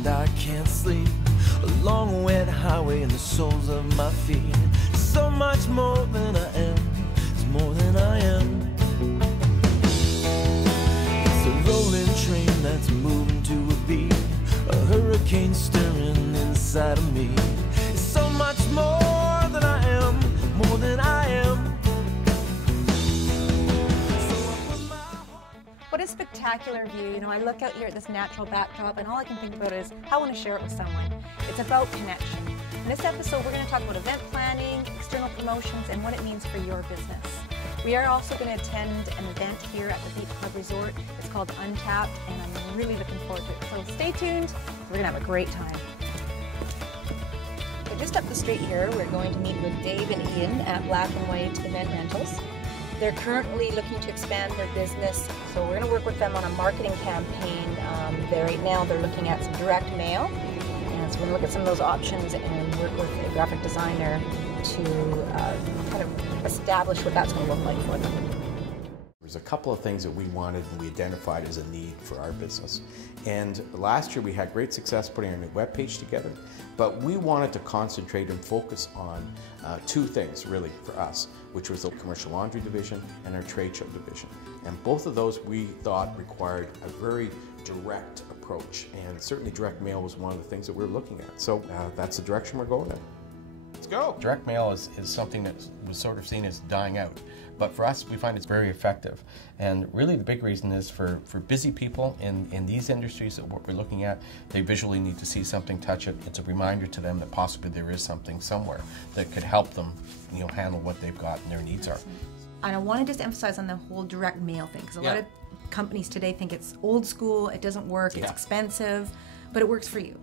and I can't sleep. A long wet highway in the soles of my feet. So much more than I am, it's more than I am. It's a rolling train that's moving to a beat, a hurricane stirring inside of me. It's so much more than I am, more than I am. What a spectacular view. You know, I look out here at this natural backdrop and all I can think about is how I want to share it with someone. It's about connection. In this episode, we're going to talk about event planning, external promotions, and what it means for your business. We are also going to attend an event here at the Beach Club Resort. It's called Untapped, and I'm really looking forward to it. So stay tuned. We're going to have a great time. So just up the street here, we're going to meet with Dave and Ian at Black and White Event Rentals. They're currently looking to expand their business, so we're going to work with them on a marketing campaign. Right now they're looking at some direct mail, and so we're going to look at some of those options and work with a graphic designer to kind of establish what that's going to look like for them. There's a couple of things that we wanted and we identified as a need for our business. And last year we had great success putting our new webpage together, but we wanted to concentrate and focus on two things really for us, which was the commercial laundry division and our trade show division. And both of those we thought required a very direct approach, and certainly direct mail was one of the things that we're looking at. So that's the direction we're going in. Let's go. Direct mail is something that was sort of seen as dying out, but for us we find it's very effective. And really the big reason is for busy people in these industries that what we're looking at, they visually need to see something, touch it. It's a reminder to them that possibly there is something somewhere that could help them, you know, handle what they've got and their needs are. And I want to just emphasize on the whole direct mail thing, because a lot of companies today think it's old school, it doesn't work, it's expensive, but it works for you.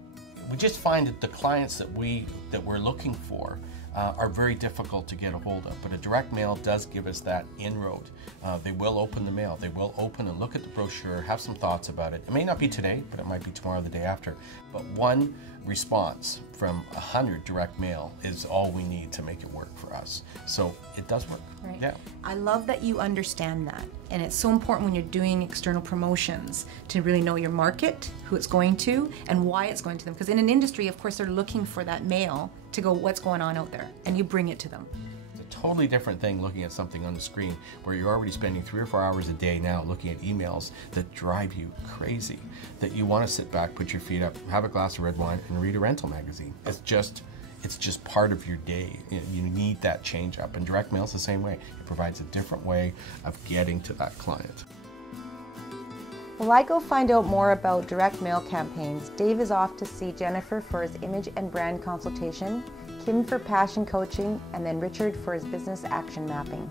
We just find that the clients that we're looking for are very difficult to get a hold of, but a direct mail does give us that inroad. They will open the mail, they will open and look at the brochure, have some thoughts about it. It may not be today, but it might be tomorrow or the day after. But one response from 100 direct mail is all we need to make it work for us. So it does work. Right. Yeah. I love that you understand that, and it's so important when you're doing external promotions to really know your market, who it's going to, and why it's going to them. Because in an industry, of course, they're looking for that mail to go, what's going on out there, and you bring it to them. It's a totally different thing looking at something on the screen where you're already spending 3 or 4 hours a day now looking at emails that drive you crazy, that you want to sit back, put your feet up, have a glass of red wine, and read a rental magazine. It's just part of your day. You need that change up, and direct mail is the same way. It provides a different way of getting to that client. While I go find out more about direct mail campaigns, Dave is off to see Jennifer for his image and brand consultation, Kim for passion coaching, and then Richard for his business action mapping.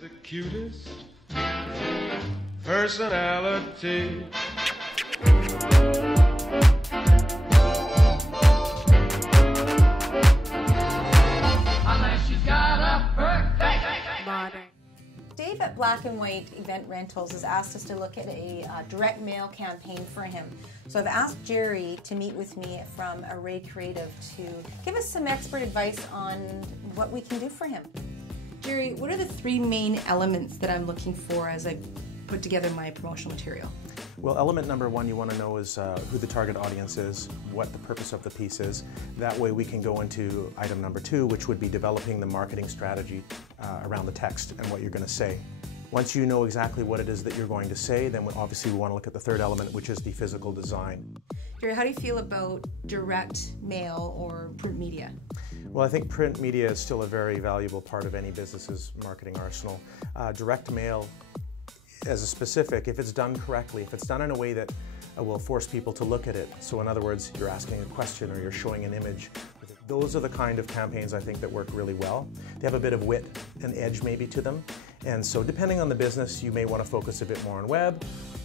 The cutest personality. Unless you got a birthday. Modern. Dave at Black and White Event Rentals has asked us to look at a direct mail campaign for him. So I've asked Jerry to meet with me from Array Creative to give us some expert advice on what we can do for him. Jerry, what are the 3 main elements that I'm looking for as I put together my promotional material? Well, element number 1 you want to know is who the target audience is, what the purpose of the piece is. That way we can go into item number 2, which would be developing the marketing strategy around the text and what you're going to say. Once you know exactly what it is that you're going to say, then obviously we want to look at the 3rd element, which is the physical design. Jerry, how do you feel about direct mail or print media? Well, I think print media is still a very valuable part of any business's marketing arsenal. Direct mail, as a specific, if it's done correctly, if it's done in a way that will force people to look at it, so in other words, you're asking a question or you're showing an image, those are the kind of campaigns I think that work really well. They have a bit of wit and edge maybe to them, and so depending on the business, you may want to focus a bit more on web,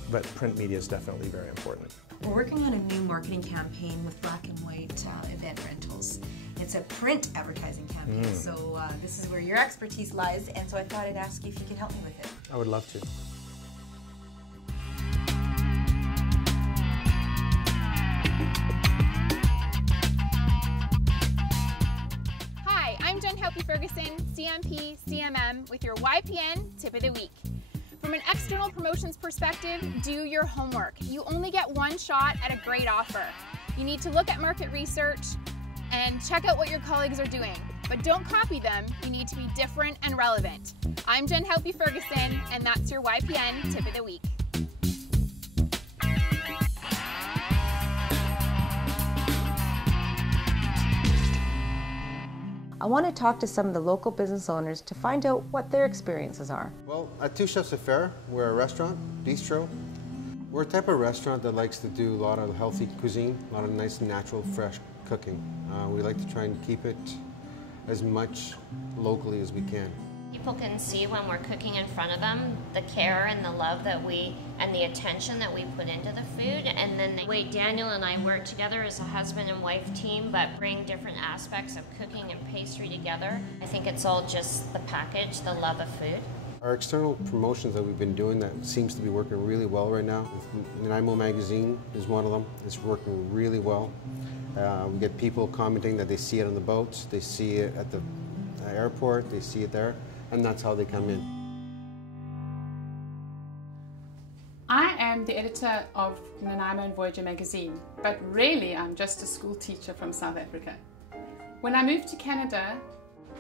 but print media is definitely very important. We're working on a new marketing campaign with Black and White Event Rentals. It's a print advertising campaign, so this is where your expertise lies, and so I thought I'd ask you if you could help me with it. I would love to. Hi, I'm Jen Helpy Ferguson Ferguson, CMP, CMM with your YPN Tip of the Week. From an external promotions perspective, do your homework. You only get one shot at a great offer. You need to look at market research and check out what your colleagues are doing. But don't copy them, you need to be different and relevant. I'm Jen Helpy Ferguson, and that's your YPN Tip of the Week. I want to talk to some of the local business owners to find out what their experiences are. Well, at Two Chefs Affair, we're a restaurant, bistro. We're a type of restaurant that likes to do a lot of healthy cuisine, a lot of nice, natural, fresh cooking. We like to try and keep it as much locally as we can. People can see when we're cooking in front of them the care and the love that and the attention that we put into the food, and then the way Daniel and I work together as a husband and wife team, but bring different aspects of cooking and pastry together. I think it's all just the package, the love of food. Our external promotions that we've been doing that seems to be working really well right now. Nanaimo magazine is one of them. It's working really well. We get people commenting that they see it on the boats, they see it at the airport, they see it there, and that's how they come in. I am the editor of Nanaimo and Voyager magazine, but really I'm just a school teacher from South Africa. When I moved to Canada,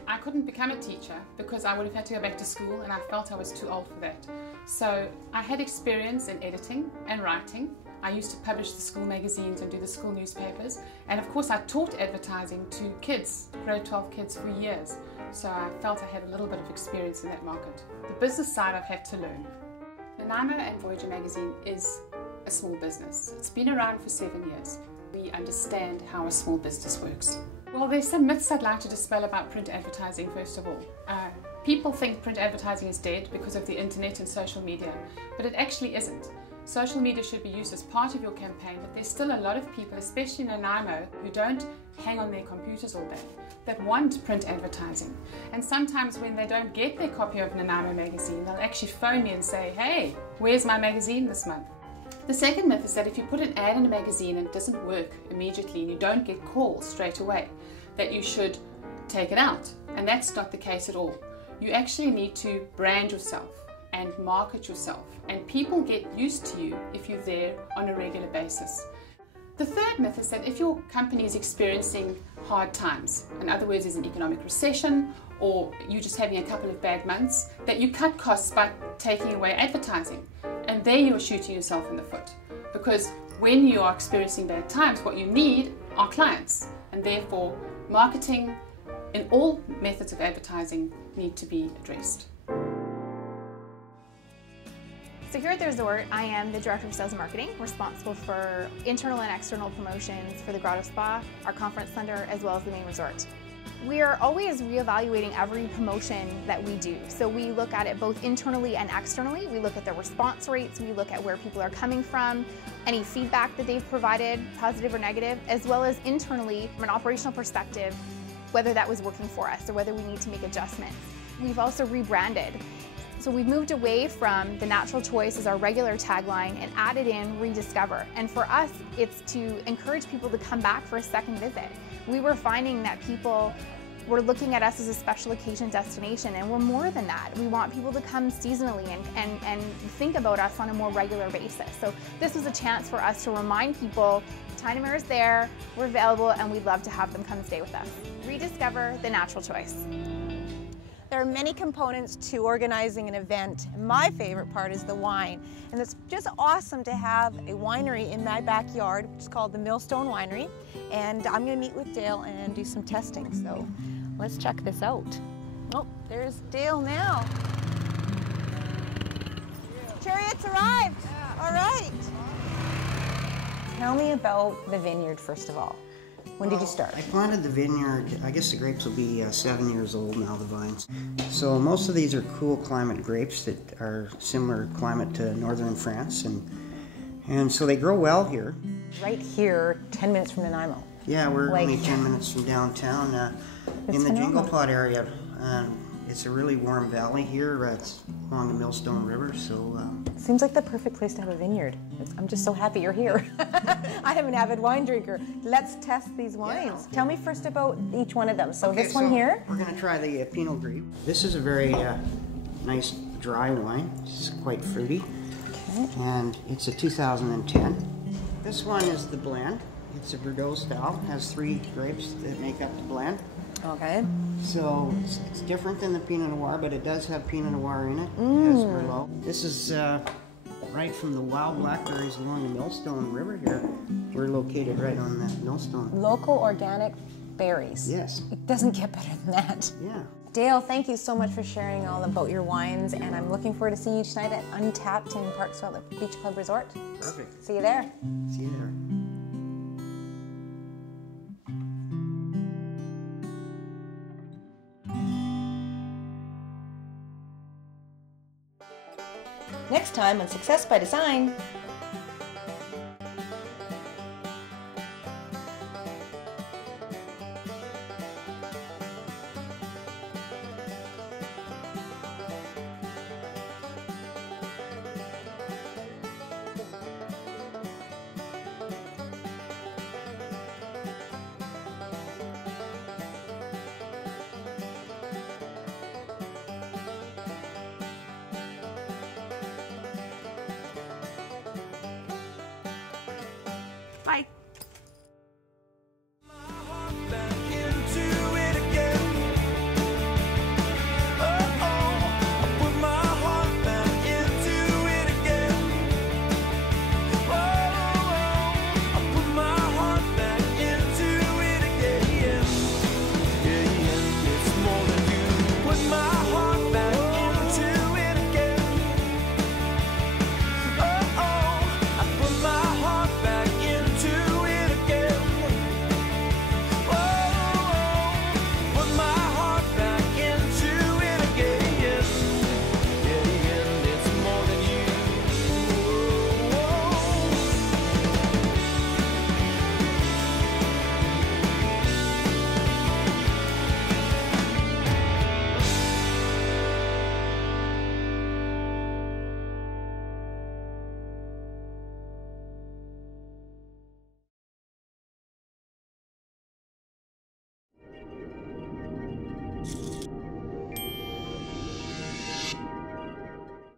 I couldn't become a teacher because I would have had to go back to school, and I felt I was too old for that. So I had experience in editing and writing. I used to publish the school magazines and do the school newspapers, and of course I taught advertising to kids, grade 12 kids, for years. So I felt I had a little bit of experience in that market. The business side I've had to learn. Nanaimo and Voyager magazine is a small business. It's been around for 7 years. We understand how a small business works. Well, there's some myths I'd like to dispel about print advertising, first of all. People think print advertising is dead because of the internet and social media, but it actually isn't. Social media should be used as part of your campaign, but there's still a lot of people, especially in Nanaimo, who don't hang on their computers all day, that want print advertising. And sometimes when they don't get their copy of Nanaimo magazine, they'll actually phone me and say, hey, where's my magazine this month? The second myth is that if you put an ad in a magazine and it doesn't work immediately and you don't get calls straight away, that you should take it out. And that's not the case at all. You actually need to brand yourself and market yourself, and people get used to you if you're there on a regular basis. The third myth is that if your company is experiencing hard times, in other words, there's an economic recession, or you're just having a couple of bad months, that you cut costs by taking away advertising. And there you're shooting yourself in the foot. Because when you are experiencing bad times, what you need are clients. And therefore, marketing and all methods of advertising need to be addressed. So here at the resort, I am the Director of Sales and Marketing, responsible for internal and external promotions for the Grotto Spa, our conference center, as well as the main resort. We are always reevaluating every promotion that we do. So we look at it both internally and externally. We look at the response rates, we look at where people are coming from, any feedback that they've provided, positive or negative, as well as internally from an operational perspective, whether that was working for us or whether we need to make adjustments. We've also rebranded. So we've moved away from the natural choice as our regular tagline and added in rediscover. And for us, it's to encourage people to come back for a second visit. We were finding that people were looking at us as a special occasion destination, and we're more than that. We want people to come seasonally and think about us on a more regular basis. So this was a chance for us to remind people, Tynemare is there, we're available, and we'd love to have them come stay with us. Rediscover the natural choice. There are many components to organizing an event. My favorite part is the wine. And it's just awesome to have a winery in my backyard, which is called the Millstone Winery. And I'm gonna meet with Dale and do some testing. So let's check this out. Oh, there's Dale now. Chariot's arrived. All right. Tell me about the vineyard, first of all. When did you start? I planted the vineyard, I guess the grapes will be 7 years old now, the vines. So most of these are cool climate grapes that are similar climate to northern France, and so they grow well here. Right here, 10 minutes from Nanaimo. Yeah, we're only 10 minutes from downtown in the Jingle Pot area. It's a really warm valley here. It's along the Millstone River, so... Seems like the perfect place to have a vineyard. I'm just so happy you're here. I am an avid wine drinker. Let's test these wines. Yeah. Tell me first about each one of them. So Okay, this one here. We're going to try the Pinot Gris. This is a very nice dry wine. It's quite fruity. Okay. And it's a 2010. This one is the blend. It's a Bordeaux style. It has 3 grapes that make up the blend. Okay. So it's different than the Pinot Noir, but it does have Pinot Noir in it. It has Merlot. This is right from the wild blackberries along the Millstone River here. We're located right on that Millstone. Local organic berries. Yes. It doesn't get better than that. Yeah. Dale, thank you so much for sharing all about your wines, and I'm looking forward to seeing you tonight at Untapped in Parksville at Beach Club Resort. Perfect. See you there. See you there. Next time on Success by Design. Bye.